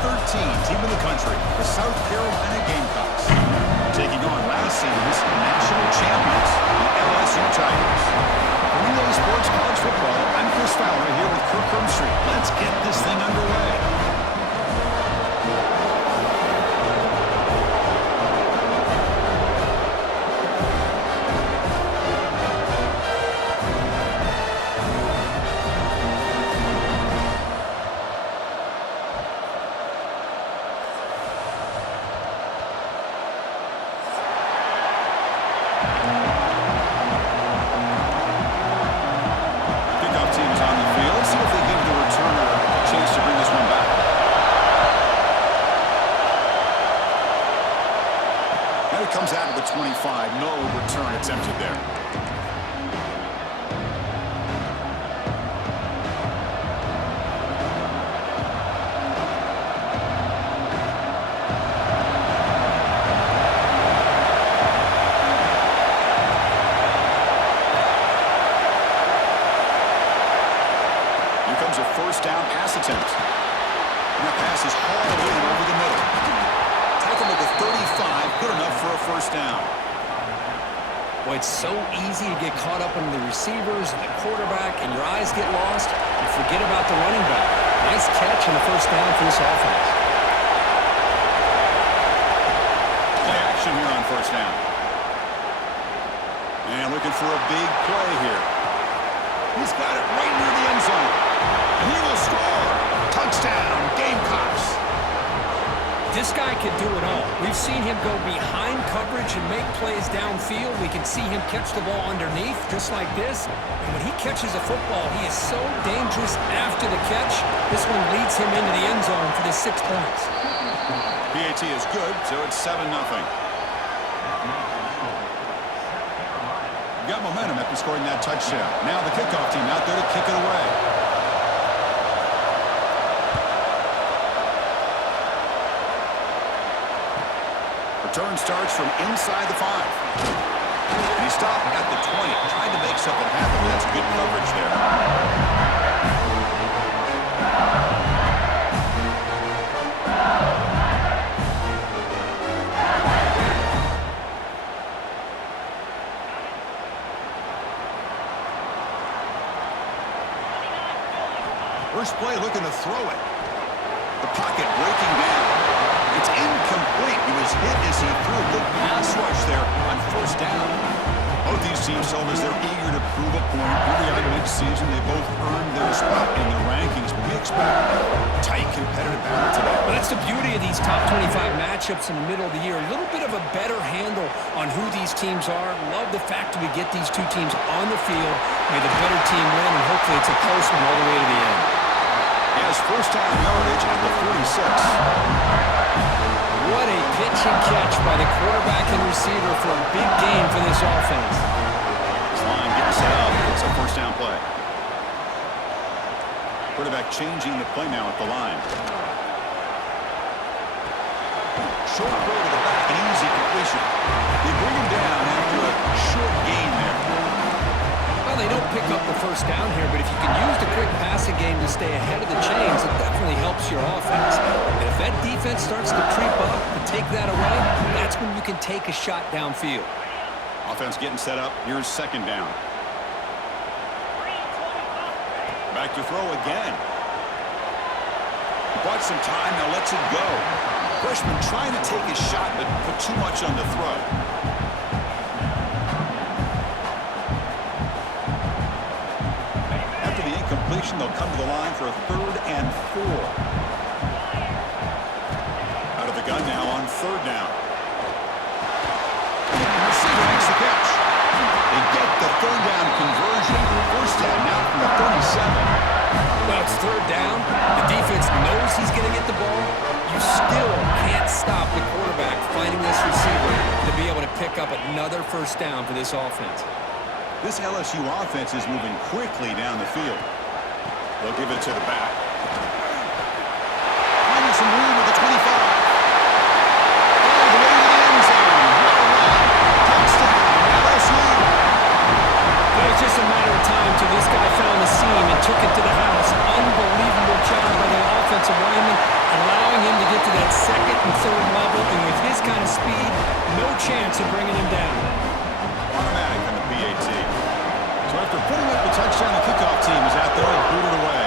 13 team in the country, the South Carolina Gamecocks, taking on last season's national champions, the LSU Tigers. For Relay Sports College Football, I'm Chris Fowler here with Kirk Hermstreet. Let's get this thing underway. Comes out of the 25. No return attempted there. Here comes a first down pass attempt. And that pass is hauled in over the middle. Tackle at the 35, good enough for a first down. Boy, it's so easy to get caught up in the receivers and the quarterback, and your eyes get lost. You forget about the running back. Nice catch and a first down for this offense. Play action here on first down. And looking for a big play here. He's got it right near the end zone. And he will score. Touchdown, Gamecocks. This guy can do it all. We've seen him go behind coverage and make plays downfield. We can see him catch the ball underneath, just like this. And when he catches a football, he is so dangerous after the catch. This one leads him into the end zone for the 6 points. PAT is good, so it's 7-0. Got momentum after scoring that touchdown. Now the kickoff team out there to kick it away. Return starts from inside the 5. And he stopped at the 20. Trying to make something happen, but that's good coverage there. First play looking to throw it. The pocket breaking down. It's incomplete. He was hit as he threw a good pass rush there on first down. Both these teams told us they're eager to prove a point. Here we are mid-season. They both earned their spot in the rankings, but we expect a tight, competitive battle today. Well, that's the beauty of these top 25 matchups in the middle of the year. A little bit of a better handle on who these teams are. Love the fact that we get these two teams on the field. May the better team win, and hopefully it's a close one all the way to the end. He has first down yardage at the 46. What a pitch and catch by the quarterback and receiver for a big game for this offense. This line getting set up. It's a first down play. Quarterback changing the play now at the line. Short throw to the back, an easy completion. They bring him down after a short gain there. Well, they don't pick up the first down here, but if you can use the quick passing game to stay ahead of the chains, it definitely helps your offense. And if that defense starts to creep up and take that away, that's when you can take a shot downfield. Offense getting set up. Here's second down. Back to throw again. He bought some time, now lets it go. Freshman trying to take his shot, but put too much on the throw. Completion, they'll come to the line for a 3rd and 4. Out of the gun now on 3rd down. The receiver makes the catch. They get the 3rd down conversion. First down now from the 37. Well, it's 3rd down. The defense knows he's going to get the ball. You still can't stop the quarterback finding this receiver to be able to pick up another first down for this offense. This LSU offense is moving quickly down the field. They'll give it to the back. Finding some room at the 25. All the way to the end zone. Touchdown, LSU. Well, it's just a matter of time till this guy found the seam and took it to the house. Unbelievable job by the offensive lineman, allowing him to and third level, and with his kind of speed, no chance of bringing him down. Automatic on the PAT. So after putting up the touchdown, the kickoff team is out there and booted away.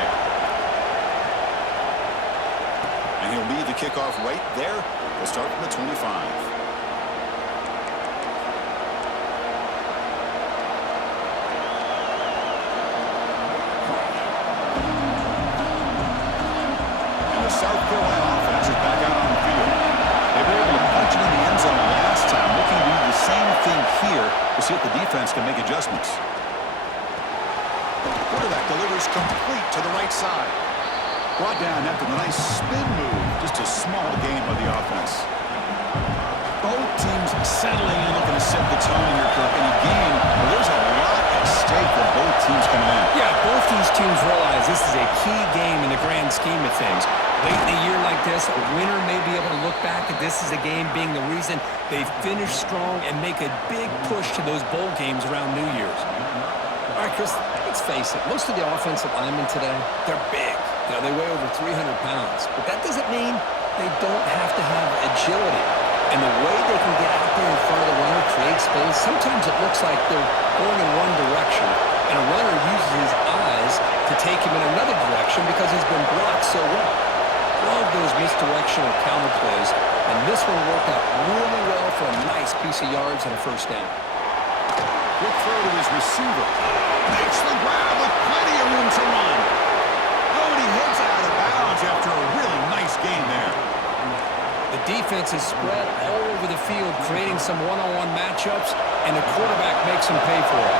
And he'll lead the kickoff right there. They'll start from the 25. South Carolina offense is back out on the field. They were able to punch it in the end zone last time. Looking to do the same thing here to see if the defense can make adjustments. Quarterback delivers complete to the right side. Brought down after the nice spin move. Just a small gain by the offense. Both teams settling in, looking to set the tone here, Kirk. In a game where there's a lot at stake for both teams coming in. Yeah, both these teams realize this is a key game in the grand scheme of things. Late in a year like this, a winner may be able to look back at this as a game being the reason they finish strong and make a big push to those bowl games around New Year's. All right, Chris, let's face it. Most of the offensive linemen today, they're big. You know, they weigh over 300 pounds. But that doesn't mean they don't have to have agility. And the way they can get out there in front of the runner, create space, sometimes it looks like they're going in one direction, and a runner uses his eyes to take him in another direction because he's been blocked so well. Love those misdirectional counter plays, and this one worked out really well for a nice piece of yards and a first down. Quick throw to his receiver. Makes the grab with plenty of room to run. Oh, and he heads out of bounds after a really nice gain there. The defense is spread all over the field, creating some one-on-one matchups, and the quarterback makes him pay for it.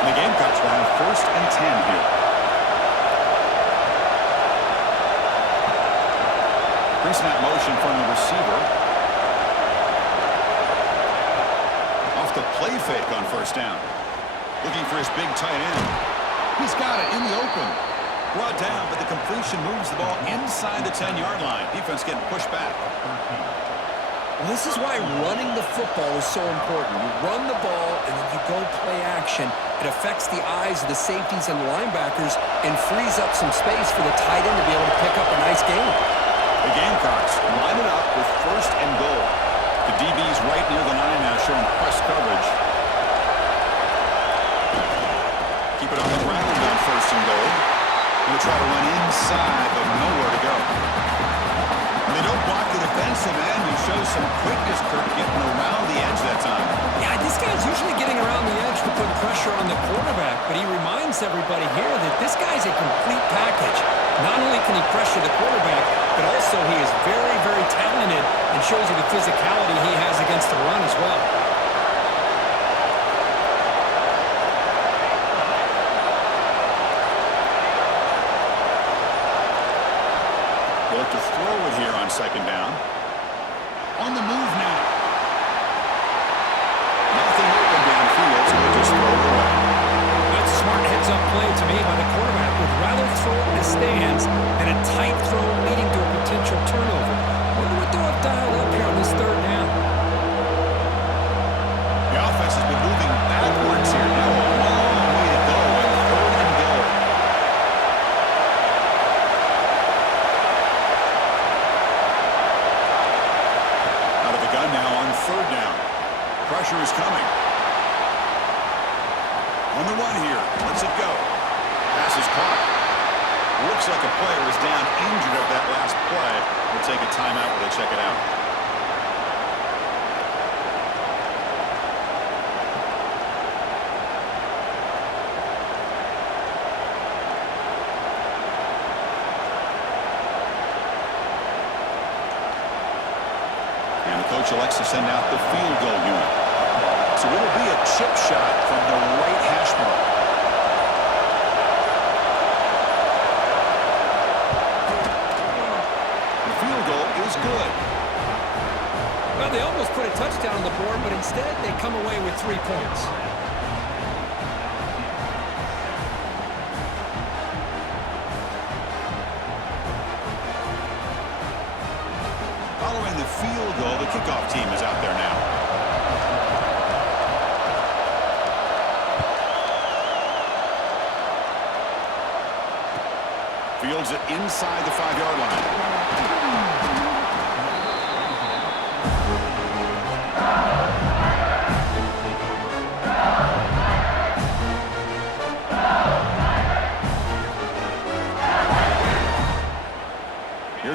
And the Gamecocks will have 1st and 10 here. Pre-snap motion from the receiver. Off the play fake on 1st down. Looking for his big tight end. He's got it in the open. Brought down, but the completion moves the ball inside the 10-yard line. Defense getting pushed back. Well, this is why running the football is so important. You run the ball, and then you go play action. It affects the eyes of the safeties and linebackers and frees up some space for the tight end to be able to pick up a nice gain. The Gamecocks line it up with 1st and goal. The DB's right near the line now, showing press coverage. Keep it on the ground on 1st and goal. He'll try to run inside, but nowhere to go. And they don't block the defensive end. He shows some quickness, Kirk, getting around the edge that time. Yeah, this guy's usually getting around the edge to put pressure on the quarterback, but he reminds everybody here that this guy's a complete package. Not only can he pressure the quarterback, but also he is very, very talented and shows you the physicality he has against the run as well. They'll look to throw it here on 2nd down. On the move now. Nothing open downfield, so they just throw it away. That's a smart heads-up play to me by the quarterback. Would rather throw it in the stands than a tight throw leading to a potential turnover. Wonder what they'll have dialed up here on this 3rd down. The offense has been moving backwards here. Now a long way to go on 3rd and goal. Out of the gun now on 3rd down. Pressure is coming. On the run here. Lets it go. Pass is caught. Looks like a player is down injured at that last play. We'll take a timeout while they check it out. And the coach elects to send out the field goal unit. So it'll be a chip shot from the right hash mark. The field goal is good. Well, they almost put a touchdown on the board, but instead they come away with 3 points. Following the field goal, the kickoff team is out there now. Fields it inside the 5-yard line.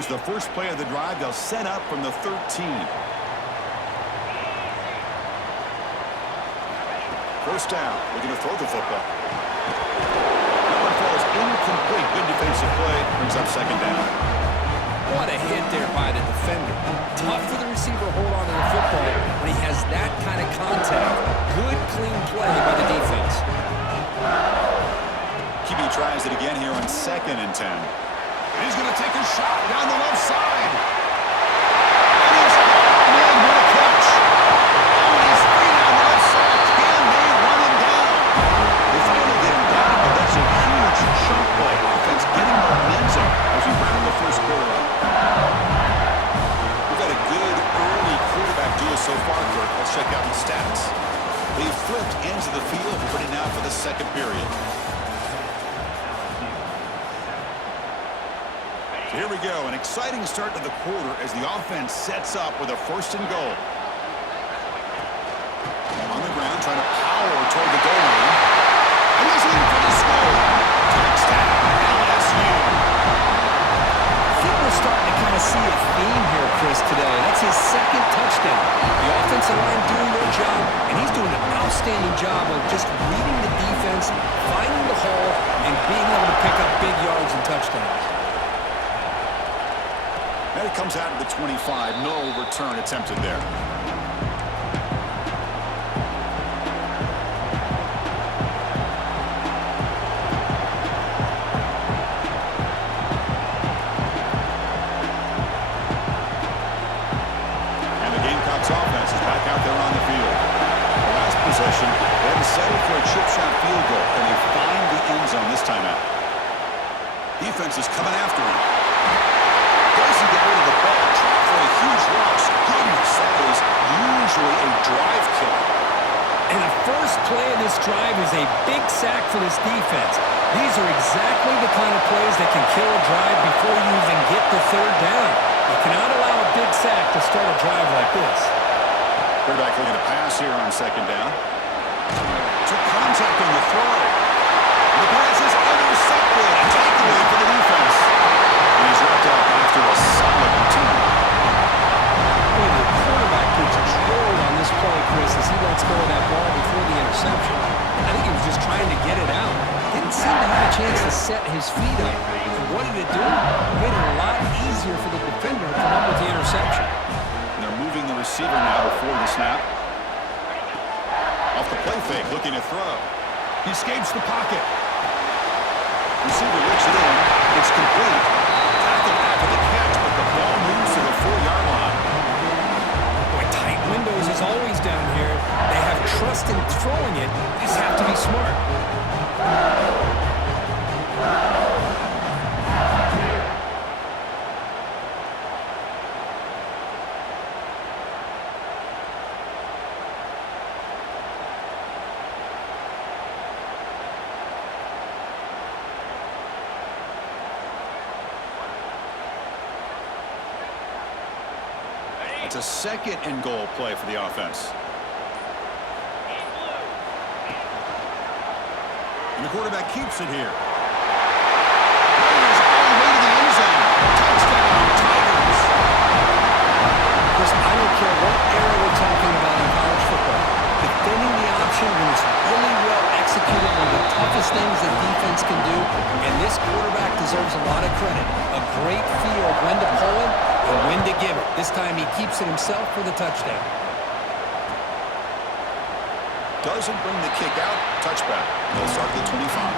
Here's the first play of the drive. They'll set up from the 13. First down. Looking to throw the football. That one falls incomplete. Good defensive play. Brings up second down. What a hit there by the defender. Tough for the receiver to hold on to the football when he has that kind of contact. Good, clean play by the defense. QB tries it again here on 2nd and 10. And he's going to take a shot down the left side. And he's man, what a catch. Oh, and he's free down the left side. Can they run him down? They finally get him down, but that's a huge chunk play. Offense getting momentum as we round the first quarter up. We've got a good early quarterback duel so far, Kirk. Let's check out the stats. They've flipped ends of the field, ready now for the second period. Here we go, an exciting start to the quarter as the offense sets up with a 1st and goal. On the ground, trying to power toward the goal line. And he's in for the score. Touchdown, LSU. I think we're starting to kind of see a theme here, Chris, today. That's his 2nd touchdown. The offensive line doing their job, and he's doing an outstanding job of just reading the defense, finding the hole, and being able to pick up big yards and touchdowns. And it comes out of the 25. No return attempted there. And the Gamecocks offense is back out there on the field. The last possession, they had to settle for a chip shot field goal, and they find the end zone this time out. Defense is coming after him. Doesn't get rid of the ball, trapped for a huge loss. Goodness, that is usually a drive killer. And the first play of this drive is a big sack for this defense. These are exactly the kind of plays that can kill a drive before you even get the 3rd down. You cannot allow a big sack to start a drive like this. Quarterback looking to pass here on 2nd down. Took contact on the throw. And the pass is intercepted. A takeaway for the defense. And he's wrapped up after a solid return. Boy, the quarterback gets drilled on this play, Chris, as he lets go of that ball before the interception. I think he was just trying to get it out. Didn't seem to have a chance to set his feet up. And what did it do? It made it a lot easier for the defender to come up with the interception. And they're moving the receiver now before the snap. Off the play fake, looking to throw. He escapes the pocket. Receiver looks it in. It's complete. Tackled after the catch, but the ball moves to the 4-yard line. Boy, tight windows is always down here. They have trust in throwing it. They just have to be smart. It's a 2nd and goal play for the offense. And the quarterback keeps it here. Riders all the way to the end zone. Touchdown, Tigers. Chris, I don't care what era we're talking about in college football. Defending the option when it's really well executed, one of the toughest things that defense can do, and this quarterback deserves a lot of credit. A great feel of when to pull it and when to give it. This time he keeps it himself for the touchdown. Doesn't bring the kick out. Touchback. They'll start at the 25.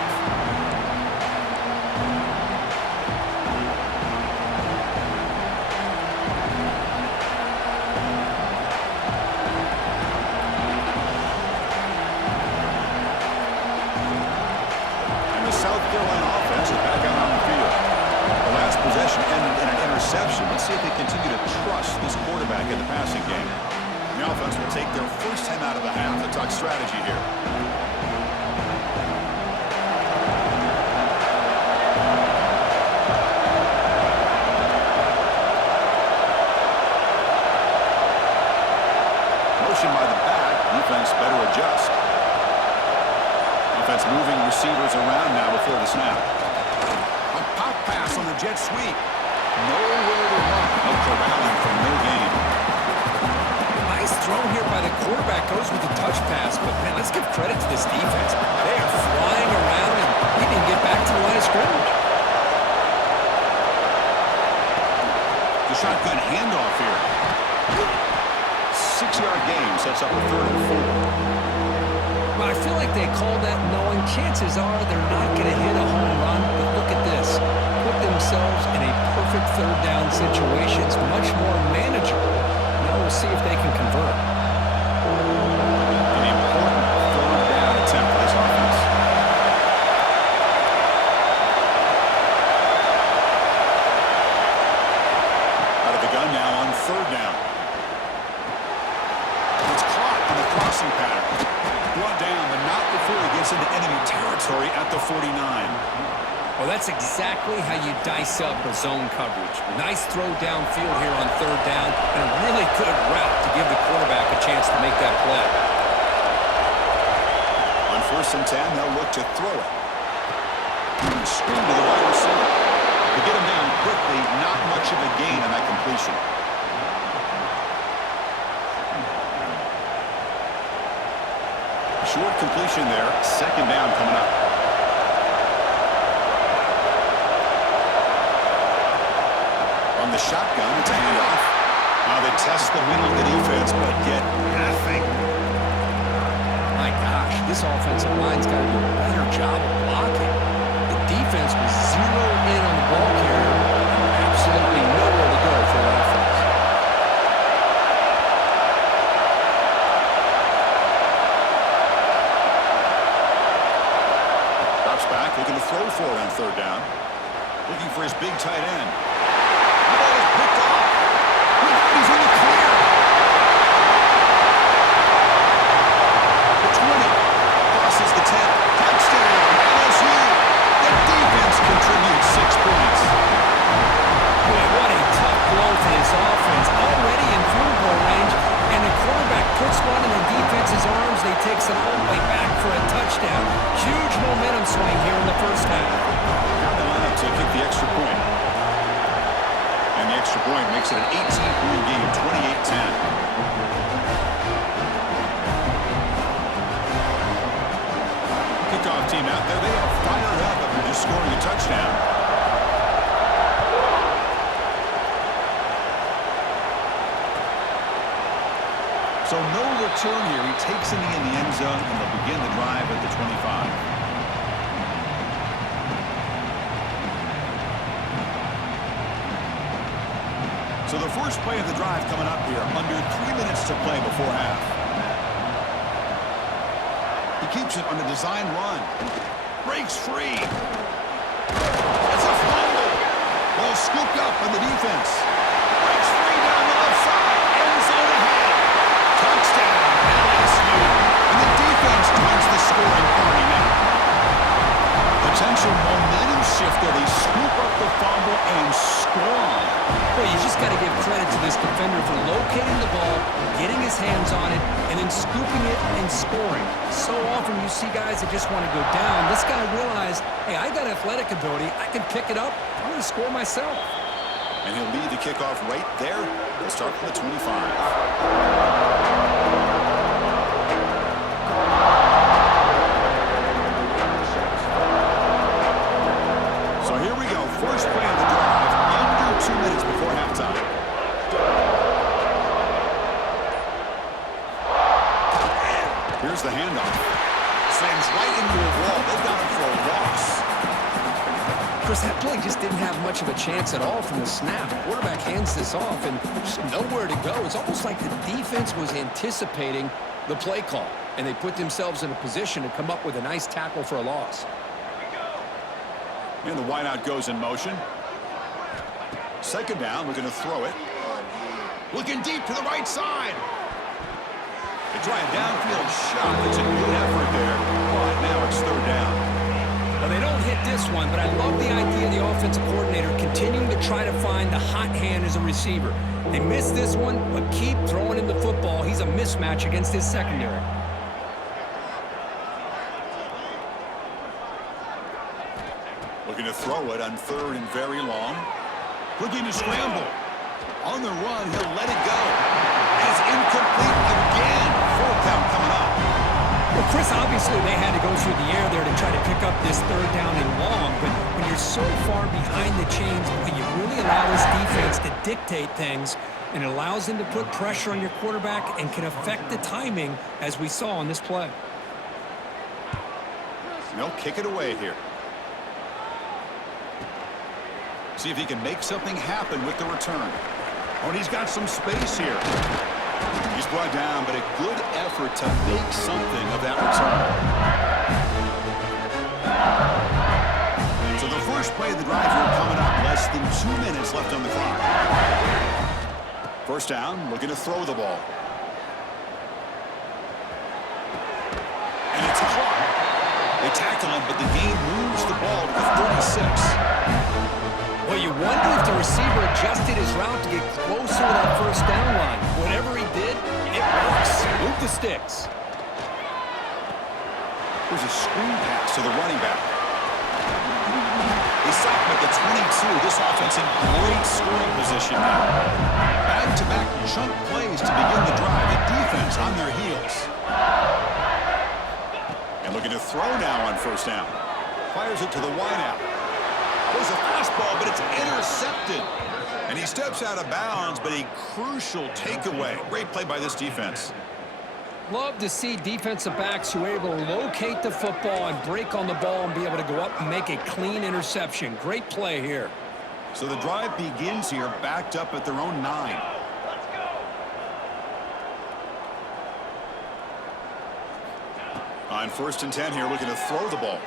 Let's see if they continue to trust this quarterback in the passing game. The offense will take their first time out of the half to talk strategy here. Motion by the back. Defense better adjust. Offense moving receivers around now before the snap. A pop pass on the jet sweep. Nowhere to run. No corralling from no gain. Nice throw here by the quarterback. Goes with the touch pass. But, man, let's give credit to this defense. They are flying around, and he didn't get back to the line of scrimmage. The shotgun handoff here. 6-yard gain sets up a 3rd and 4. Well, I feel like they called that knowing chances are they're not going to hit a home run. But look at this. Put themselves in a perfect 3rd down situation. It's much more manageable. Now we'll see if they can convert. An important 3rd down attempt for this offense. Out of the gun now on 3rd down. It's caught in the crossing pattern. Brought down, but not before he gets into enemy territory at the 49. Well, that's exactly how you dice up a zone coverage. Nice throw downfield here on 3rd down, and a really good route to give the quarterback a chance to make that play. On 1st and 10, they'll look to throw it. Screen to the wide receiver. To get him down quickly, not much of a gain on that completion. Short completion there. 2nd down coming up. On the shotgun, it's a handoff. Now they test the middle of the defense, but get nothing. My gosh, this offensive line's got to do a better job of blocking. The defense was zeroed in on the ball carrier. Absolutely nowhere to go for offense. Back, looking to throw for it on 3rd down. Looking for his big tight end. The ball is picked off. He's in the clear. The 20 crosses the 10. Touchdown, LSU. The defense contributes 6 points. Boy, what a tough blow for this offense. Already in field goal range, and the quarterback puts one in the defense's arms. They takes it all the way back for a touchdown. Huge momentum swing here in the 1st half. Now they line up to kick the extra point. And the extra point makes it an 18-point game, 28-10. Kickoff team out there. They are fired up after just scoring a touchdown. So no return here. He takes it in the end zone, and they'll begin the drive at the 25. So the first play of the drive coming up here. Under 3 minutes to play before half. He keeps it on the design run. Breaks free. It's a fumble. Ball scooped up on the defense. Breaks free down the left side. End zone ahead. Touchdown, LSU. And the defense joins the scoring party now. Potential momentum shifter. They scoop up the fumble and score. Boy, you just got to give credit to this defender for locating the ball, getting his hands on it, and then scooping it and scoring. So often you see guys that just want to go down. This guy realized, hey, I got athletic ability. I can pick it up. I'm going to score myself. And he'll lead the kickoff right there. They'll start from the 25. So here we go. First play of the drive. Under 2 minutes before halftime. Here's the handoff. Slams right into a wall. They've got him for a loss. Chris, that play just didn't have much of a chance at all from the snap. The quarterback hands this off, and just nowhere to go. It's almost like the defense was anticipating the play call, and they put themselves in a position to come up with a nice tackle for a loss. And the wideout goes in motion. 2nd down, looking to throw it. Looking deep to the right side. They try a downfield shot. It's a good effort there, but now it's 3rd down. Well, they don't hit this one, but I love the idea of the offensive coordinator continuing to try to find the hot hand as a receiver. They missed this one, but keep throwing him the football. He's a mismatch against his secondary. Looking to throw it on 3rd and very long. Looking to scramble. On the run, he'll let it go. And it's incomplete again. Full count coming up. Well, Chris, obviously they had to go through the air there to try to pick up this third down and long, but when you're so far behind the chains, you really allow this defense to dictate things, and it allows them to put pressure on your quarterback and can affect the timing, as we saw on this play. They'll kick it away here. See if he can make something happen with the return. Oh, and he's got some space here. He's brought down, but a good effort to make something of that return. So the first play of the drive here coming up. Less than 2 minutes left on the clock. First down, looking to throw the ball. And it's caught. They tackle him, but the game moves the ball to the 36. Well, you wonder if the receiver adjusted his route to get closer to that first down line. Whatever he did, it works. Move the sticks. There's a screen pass to the running back. They stop him at the 22. This offense in great scoring position now. Back-to-back chunk plays to begin the drive. The defense on their heels. And looking to throw now on first down. Fires it to the wideout. There's a fastball, but it's intercepted. And he steps out of bounds, but a crucial takeaway. Great play by this defense. Love to see defensive backs who are able to locate the football and break on the ball and be able to go up and make a clean interception. Great play here. So the drive begins here, backed up at their own 9. On first and 10 here, looking to throw the ball.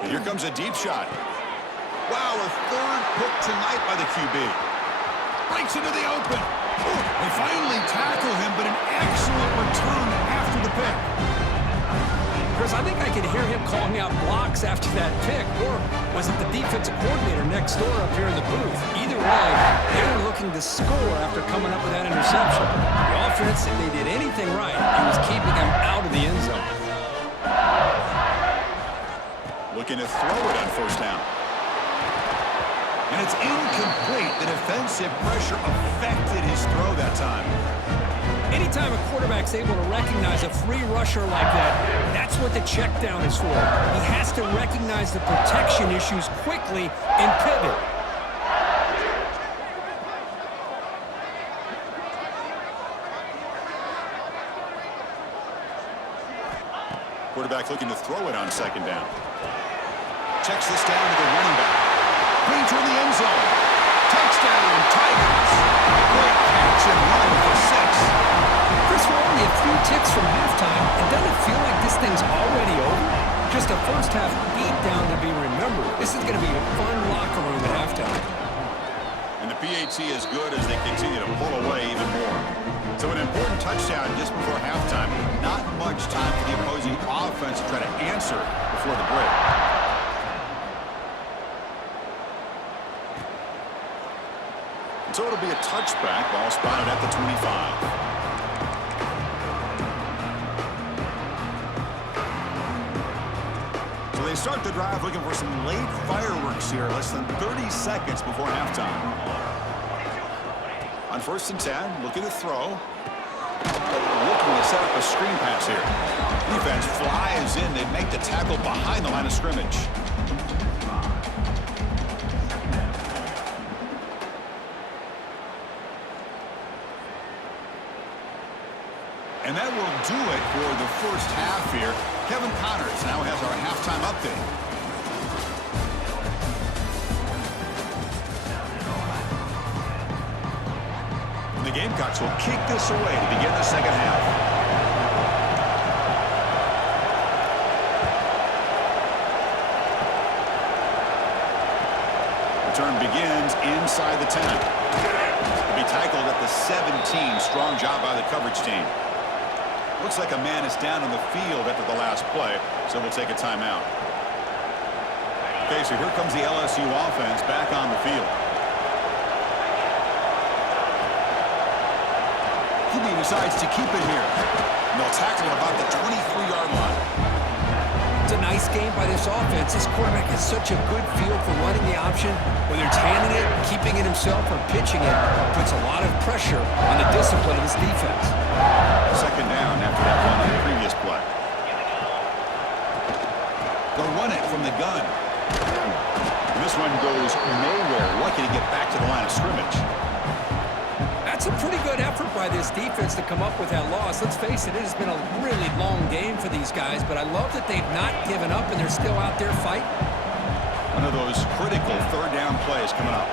And here comes a deep shot. Wow, a third pick tonight by the QB. Breaks into the open. They finally tackle him, but an excellent return after the pick. Chris, I think I could hear him calling out blocks after that pick, or was it the defensive coordinator next door up here in the booth? Either way, they were looking to score after coming up with that interception. The offense, if they did anything right, it was keeping them out of the end zone. Looking to throw it on first down. And it's incomplete. The defensive pressure affected his throw that time. Anytime a quarterback's able to recognize a free rusher like that, that's what the check down is for. He has to recognize the protection issues quickly and pivot. Quarterback looking to throw it on second down. Checks this down to the running back. Brings her in the end zone. Touchdown, Tigers. Great catch and run for 6. Chris, we're only a few ticks from halftime, and doesn't it feel like this thing's already over? Just a first-half beatdown to be remembered. This is going to be a fun locker room at halftime. And the PAT is good as they continue to pull away even more. So an important touchdown just before halftime. Not much time for the opposing offense to try to answer before the break. So it'll be a touchback, ball spotted at the 25. So they start the drive looking for some late fireworks here, less than 30 seconds before halftime. On first and 10, looking to throw. Looking to set up a screen pass here. Defense flies in. They make the tackle behind the line of scrimmage. And that will do it for the first half here. Kevin Connors now has our halftime update. And the Gamecocks will kick this away to begin the second half. Return begins inside the 10. He'll be tackled at the 17. Strong job by the coverage team. Looks like a man is down on the field after the last play, so we'll take a timeout. Okay, so here comes the LSU offense back on the field. QB decides to keep it here. And they'll tackle about the 23-yard line. To a nice game by this offense. This quarterback has such a good feel for running the option. Whether it's handing it, keeping it himself, or pitching it, puts a lot of pressure on the discipline of this defense. Second down after that run on the previous play. They'll run it from the gun. And this one goes nowhere. Lucky to get back to the line of scrimmage. That's a pretty good effort by this defense to come up with that loss. Let's face it, it has been a really long game for these guys, but I love that they've not given up and they're still out there fighting. One of those critical third down plays coming up.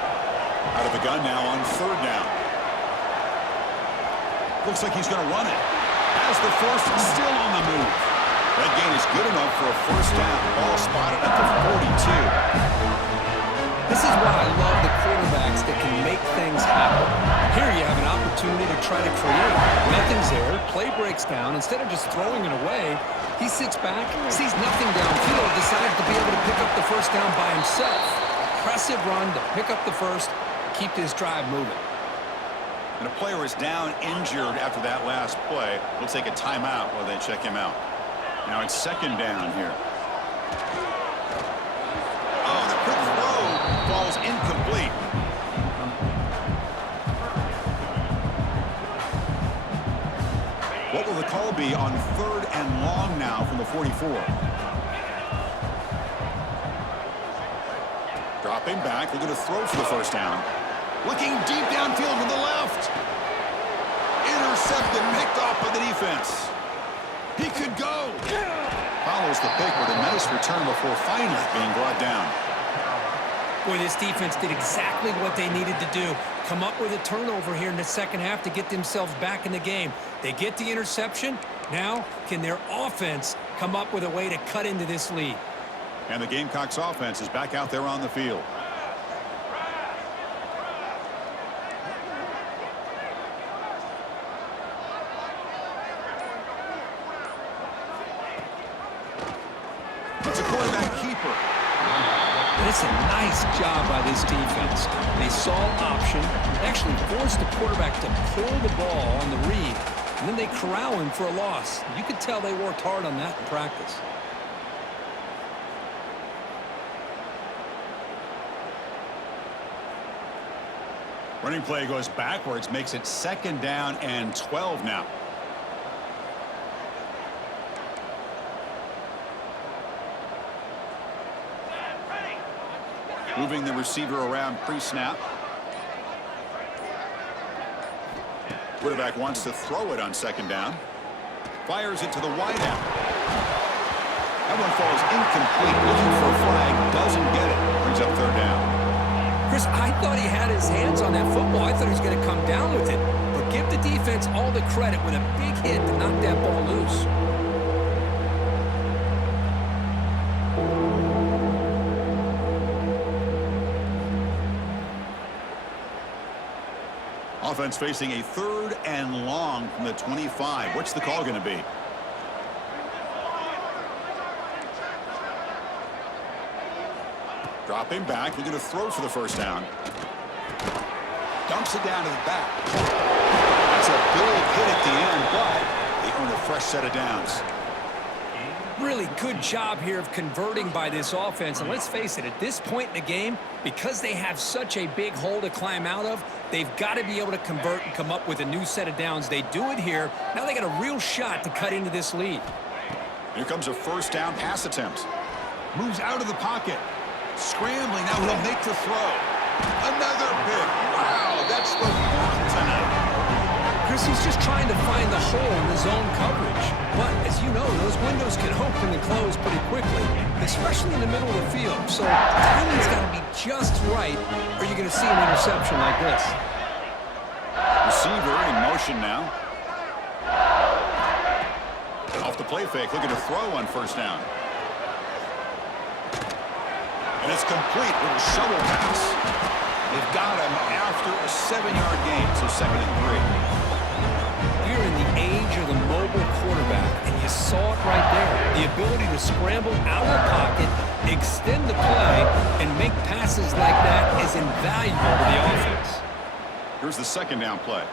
Out of the gun now on third down. Looks like he's going to run it. Has the first, still on the move. That gain is good enough for a first down. Ball spotted at the 42. This is why I love the quarterbacks that can make things happen. Here you have an opportunity to try to create. Nothing's there. Play breaks down. Instead of just throwing it away, he sits back, sees nothing downfield, decides to be able to pick up the first down by himself. Impressive run to pick up the first, keep this drive moving. And a player is down injured after that last play. We'll take a timeout while they check him out. Now it's second down here. Oh, the quick throw falls incomplete. What will the call be on third and long now from the 44? Dropping back, they're going to throw for the first down. Looking deep downfield to the left. Intercepted, picked off by the defense. He could go. Follows the pick with a nice return before finally being brought down. Boy, this defense did exactly what they needed to do. Come up with a turnover here in the second half to get themselves back in the game. They get the interception. Now, can their offense come up with a way to cut into this lead? And the Gamecocks offense is back out there on the field. It's a quarterback keeper. And it's a nice job by this defense. They saw option, actually forced the quarterback to pull the ball on the read, and then they corral him for a loss. You could tell they worked hard on that in practice. Running play goes backwards, makes it second down and 12 now. Moving the receiver around pre-snap. Quarterback wants to throw it on second down. Fires it to the wideout. That one falls incomplete. Looking for a flag. Doesn't get it. Brings up third down. Chris, I thought he had his hands on that football. I thought he was going to come down with it. But give the defense all the credit with a big hit to knock that ball loose. Offense facing a third and long from the 25. What's the call going to be? Dropping back. They're going to throw for the first down. Dumps it down to the back. That's a big hit at the end, but they earn a fresh set of downs. Really good job here of converting by this offense. And let's face it, at this point in the game, because they have such a big hole to climb out of, they've got to be able to convert and come up with a new set of downs. They do it here. Now they got a real shot to cut into this lead. Here comes a first down pass attempt. Moves out of the pocket. Scrambling. Now he'll make the throw. Another pick. Wow, that's the fourth tonight. Chris, he's just trying to find the hole in the zone coverage. But, as you know, those windows can open and close pretty quickly, especially in the middle of the field. So, timing's got to be just right, or you're going to see an interception like this. Receiver in motion now. Off the play fake, looking to throw on first down. And it's complete with a shovel pass. They've got him after a 7-yard gain, so 2nd and 3. We're in the age of the mobile quarterback, and you saw it right there. The ability to scramble out of the pocket, extend the play, and make passes like that is invaluable to the offense. Here's the second down play.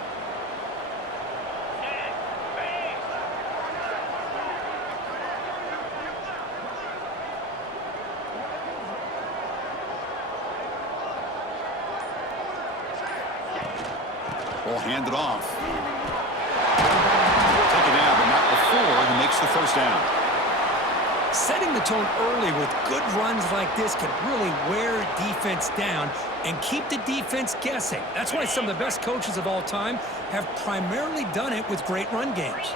Will hand it off. Taken out, but not before he makes the first down. Setting the tone early with good runs like this can really wear defense down and keep the defense guessing. That's why some of the best coaches of all time have primarily done it with great run games.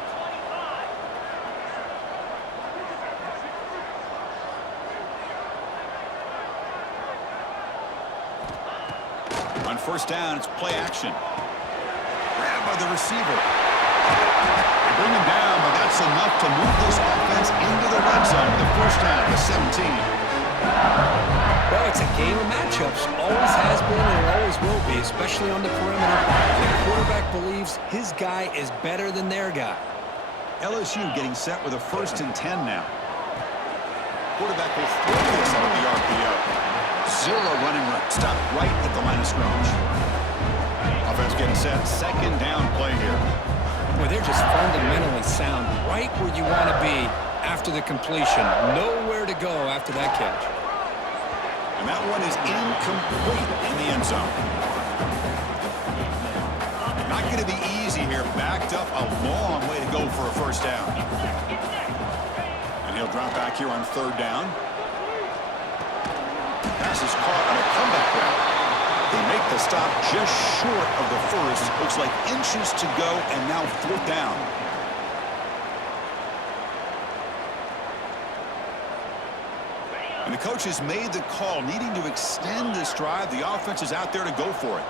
On first down, it's play action. Grabbed by the receiver. They bring him down, but that's enough to move this offense into the red zone with the first down to 17. Well, it's a game of matchups. Always has been and it always will be, especially on the perimeter. The quarterback believes his guy is better than their guy. LSU getting set with a 1st and 10 now. Quarterback will throw this out of the RPO. Zero running room. Stop right at the line of scrimmage. Offense getting set. 2nd down play here. Boy, they're just fundamentally sound right where you want to be after the completion. Nowhere to go after that catch. And that one is incomplete in the end zone. Not going to be easy here. Backed up a long way to go for a first down. And he'll drop back here on 3rd down. Pass is caught on a comeback route. They make the stop just short of the first. Looks like inches to go, and now 4th down. And the coach has made the call, needing to extend this drive. The offense is out there to go for it.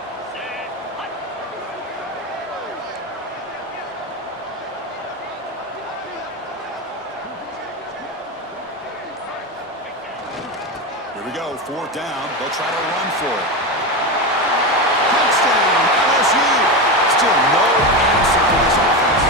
Here we go, 4th down. They'll try to run for it. Touchdown, LSU. Still no answer for this offense.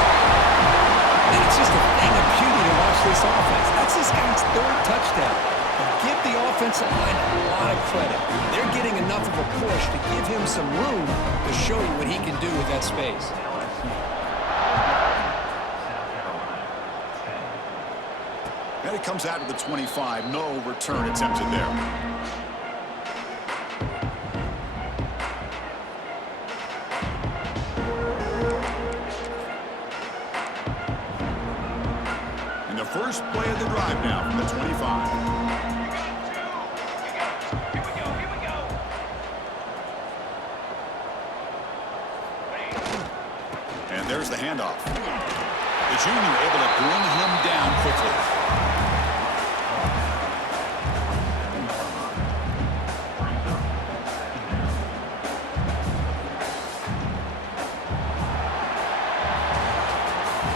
And it's just a thing of beauty to watch this offense. That's this guy's 3rd touchdown. But give the offensive line a lot of credit. They're getting enough of a push to give him some room to show you what he can do with that space. And it comes out to the 25. No return attempted there. And the first play of the drive now from the 25. And there's the handoff. The junior able to bring him down quickly.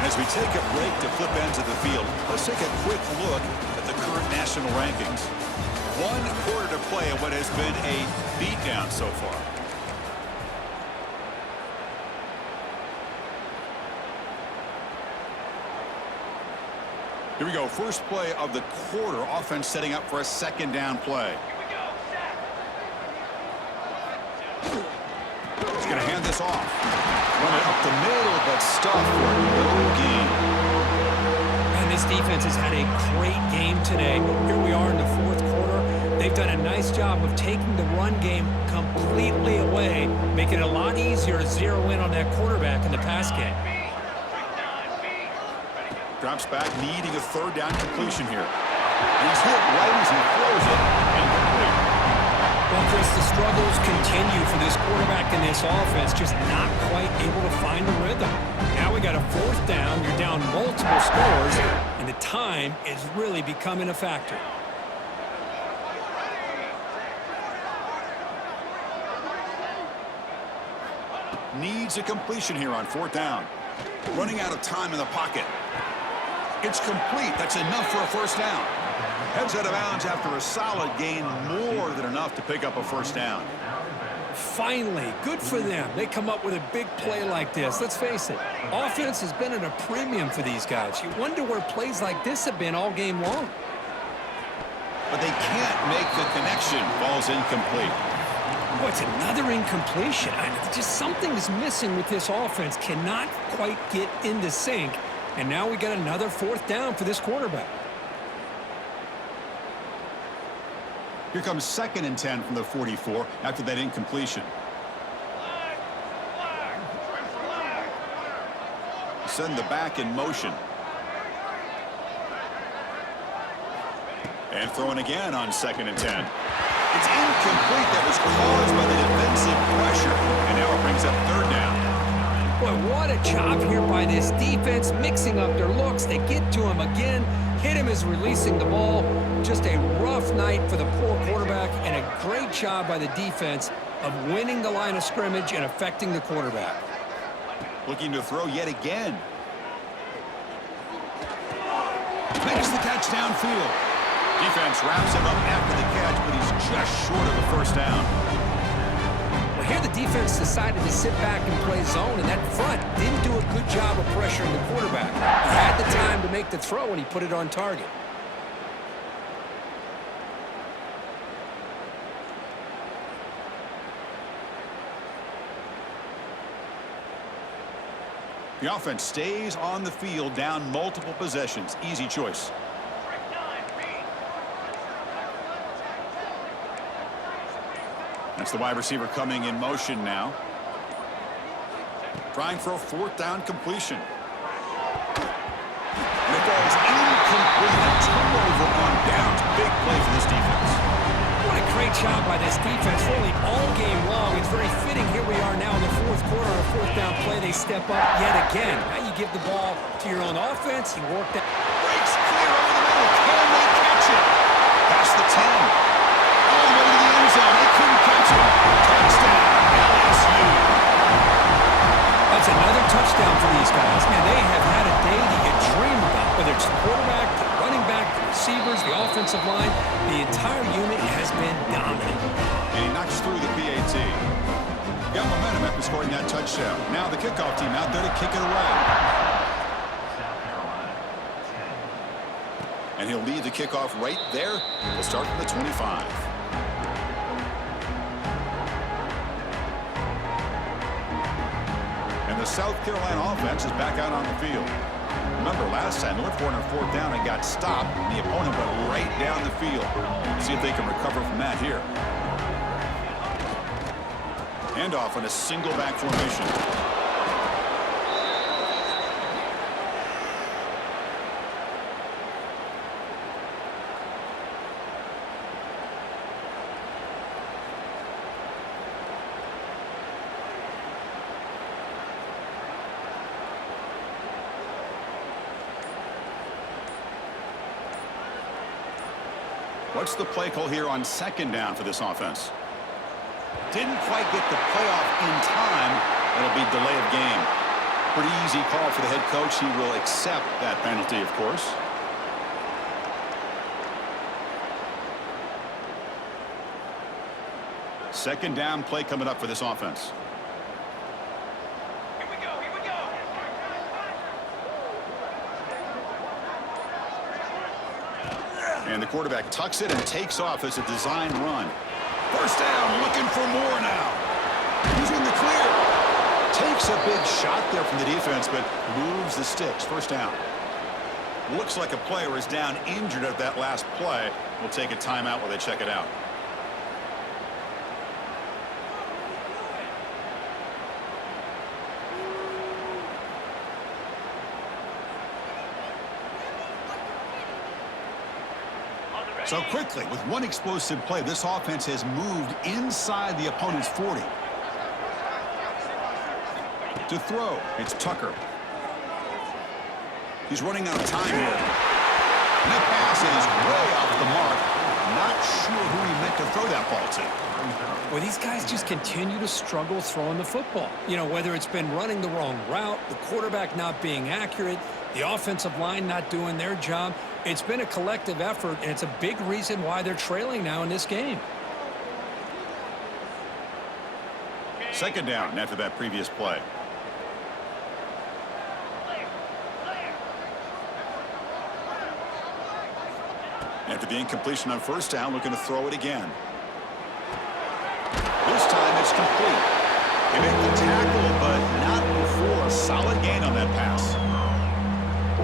As we take a break to flip ends of the field, let's take a quick look at the current national rankings. 1 quarter to play in what has been a beatdown so far. Here we go. First play of the quarter. Offense setting up for a 2nd down play. He's going to hand this off. Run it up the middle, but stuffed for no gain. And this defense has had a great game today. Here we are in the 4th quarter. They've done a nice job of taking the run game completely away, making it a lot easier to zero in on that quarterback in the pass game. Drops back, needing a 3rd down completion here. He's hit right as he throws it. Incomplete. Well, Chris, the struggles continue for this quarterback in this offense, just not quite able to find the rhythm. Now we got a 4th down. You're down multiple scores, and the time is really becoming a factor. Needs a completion here on 4th down. Running out of time in the pocket. It's complete. That's enough for a first down. Heads out of bounds after a solid gain, more than enough to pick up a first down. Finally, good for them. They come up with a big play like this. Let's face it, offense has been at a premium for these guys. You wonder where plays like this have been all game long. But they can't make the connection. Ball's incomplete. Oh, it's another incompletion. Just something's missing with this offense. Cannot quite get into sync. And now we got another 4th down for this quarterback. Here comes 2nd and 10 from the 44 after that incompletion. send the back in motion. And throwing again on 2nd and 10. It's incomplete. That was caused by the defensive pressure. And now it brings up 3rd down. Boy, what a job here by this defense, mixing up their looks. They get to him again. Hit him as releasing the ball. Just a rough night for the poor quarterback, and a great job by the defense of winning the line of scrimmage and affecting the quarterback. Looking to throw yet again. Makes the catch downfield. Defense wraps him up after the catch, but he's just short of the 1st down. Well, here the defense decided to sit back and play zone, and that front didn't do a good job of pressuring the quarterback. He had the time to make the throw, and he put it on target. The offense stays on the field, down multiple possessions. Easy choice. That's the wide receiver coming in motion now. Trying for a 4th down completion. And it falls incomplete. A turnover on downs. Big play for this defense. What a great job by this defense, really all game long. It's very fitting. Here we are now in the 4th quarter. A 4th down play. They step up yet again. Now you give the ball to your own offense. You work that. Breaks clear over the middle. Can they catch it? Past the 10. All the way to the end zone. They couldn't catch it. Touchdown, LSU. That's another touchdown for these guys. Man, they have had a day that you dream about. Whether it's the quarterback, the running back, the receivers, the offensive line, the entire unit has been dominant. And he knocks through the PAT. Got momentum after scoring that touchdown. Now the kickoff team out there to kick it away. And he'll lead the kickoff right there. We'll start from the 25. And the South Carolina offense is back out on the field. Remember, last time, they went for it on 4th down and got stopped, and the opponent went right down the field. See if they can recover from that here. Handoff on a single back formation. What's the play call here on 2nd down for this offense? Didn't quite get the playoff in time. That'll be delay of game. Pretty easy call for the head coach. He will accept that penalty, of course. Second down play coming up for this offense. Here we go, here we go. And the quarterback tucks it and takes off as a design run. 1st down, looking for more now. He's in the clear. Takes a big shot there from the defense, but moves the sticks. 1st down. Looks like a player is down injured at that last play. We'll take a timeout while they check it out. So quickly, with one explosive play, this offense has moved inside the opponent's 40. To throw, it's Tucker. He's running out of time here. And that pass is way off the mark. Not sure who he meant to throw that ball to. Well, these guys just continue to struggle throwing the football. You know, whether it's been running the wrong route, the quarterback not being accurate, the offensive line not doing their job. It's been a collective effort, and it's a big reason why they're trailing now in this game. 2nd down after that previous play. After the incompletion on 1st down, looking to throw it again. This time it's complete. They make the tackle, but not before a solid gain on that pass.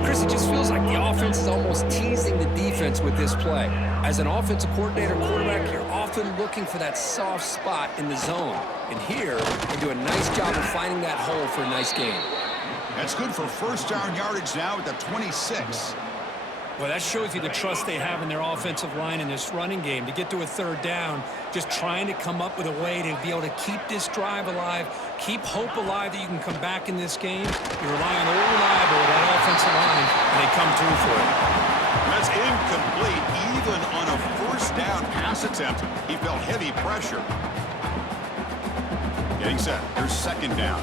Chris, it just feels like the offense is almost teasing the defense with this play. As an offensive coordinator, quarterback, you're often looking for that soft spot in the zone. And here, they do a nice job of finding that hole for a nice gain. That's good for first down yardage now at the 26. Well, that shows you the trust they have in their offensive line in this running game. To get to a third down, just trying to come up with a way to be able to keep this drive alive, keep hope alive that you can come back in this game. You rely on the reliable of that offensive line, and they come through for it. That's incomplete. Even on a first down pass attempt, he felt heavy pressure. Getting set. Here's second down.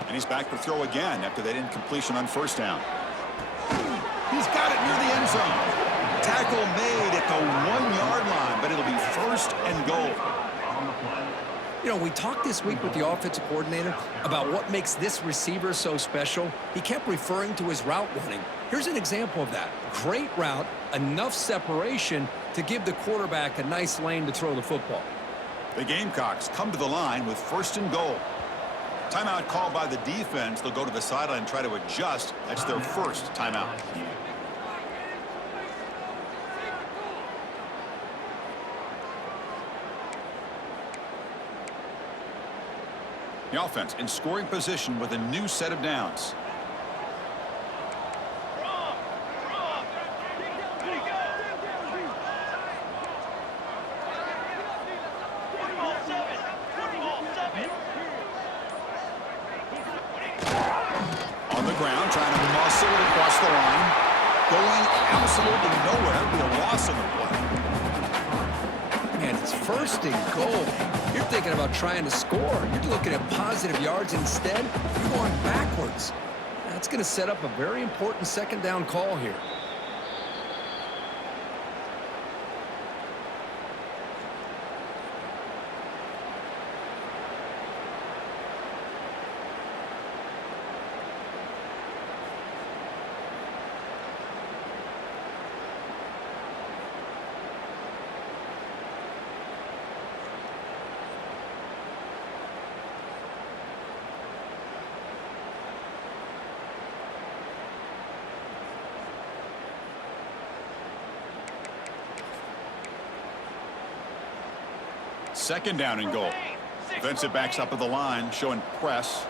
And he's back to throw again after that incompletion on first down. He's got it near the end zone. Tackle made at the 1-yard line, but it'll be first and goal. You know, we talked this week with the offensive coordinator about what makes this receiver so special. He kept referring to his route running. Here's an example of that. Great route, enough separation to give the quarterback a nice lane to throw the football. The Gamecocks come to the line with first and goal. Timeout called by the defense. They'll go to the sideline and try to adjust. That's their first timeout. The offense in scoring position with a new set of downs. On the ground, trying to muscle it across the line. Going absolutely nowhere. Be a loss on the play. Man, it's first and goal. You're thinking about trying to score. You're looking at positive yards instead. You're going backwards. That's going to set up a very important second down call here. Second down and goal. Defensive backs up at the line, showing press.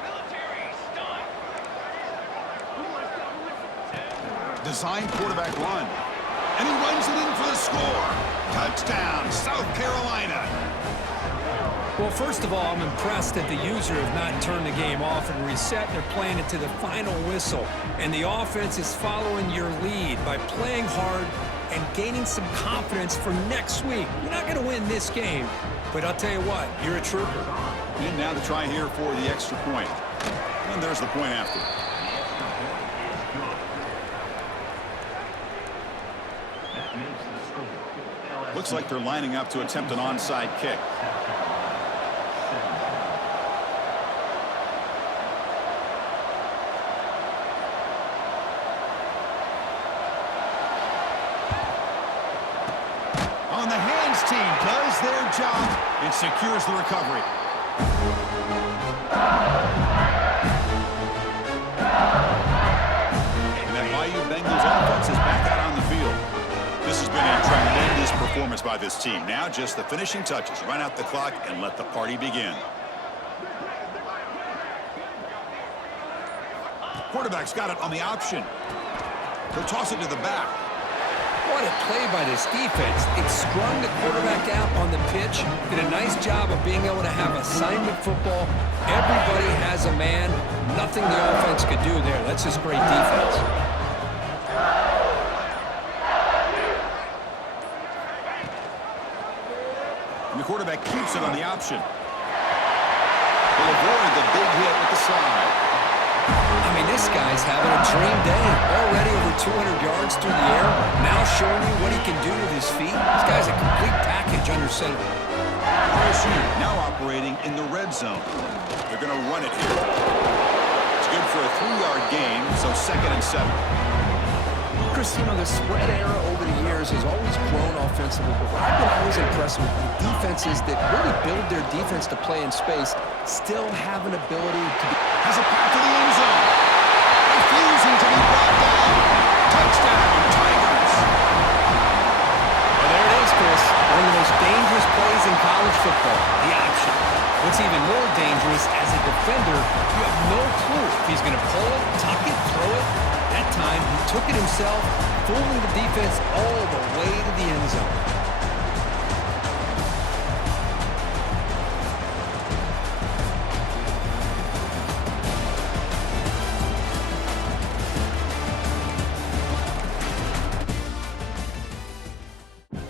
Design quarterback run. And he runs it in for the score. Touchdown, South Carolina. Well, first of all, I'm impressed that the user have not turned the game off and reset. They're playing it to the final whistle. And the offense is following your lead by playing hard and gaining some confidence for next week. You're not going to win this game, but I'll tell you what, you're a trooper. And now to try here for the extra point. And there's the point after. Looks like they're lining up to attempt an onside kick. On the hands team does their job and secures the recovery. And that Bayou Bengals offense is back out on the field. This has been a tremendous performance by this team. Now just the finishing touches. Run out the clock and let the party begin. Quarterback's got it on the option. He'll toss it to the back. What a play by this defense. It strung the quarterback out on the pitch, did a nice job of being able to have assignment football. Everybody has a man. Nothing the offense could do there. That's just great defense. And the quarterback keeps it on the option. He'll avoid the big hit with the slide. I mean, this guy's having a dream day. Already over 200 yards through the air. Now showing you what he can do with his feet. This guy's a complete package under center. LSU now operating in the red zone. They're going to run it here. It's good for a 3-yard gain, so 2nd and 7. Chris, you know, the spread era over the years has always grown offensively, but what I've been always impressed with defenses that really build their defense to play in space still have an ability to be... Has a pass to the end zone. They refusing to be brought down. Touchdown, Tigers. Well, there it is, Chris. One of the most dangerous plays in college football, the option. What's even more dangerous, as a defender, you have no clue if he's going to pull it, tuck it, throw it. That time, he took it himself, fooling the defense all the way to the end zone.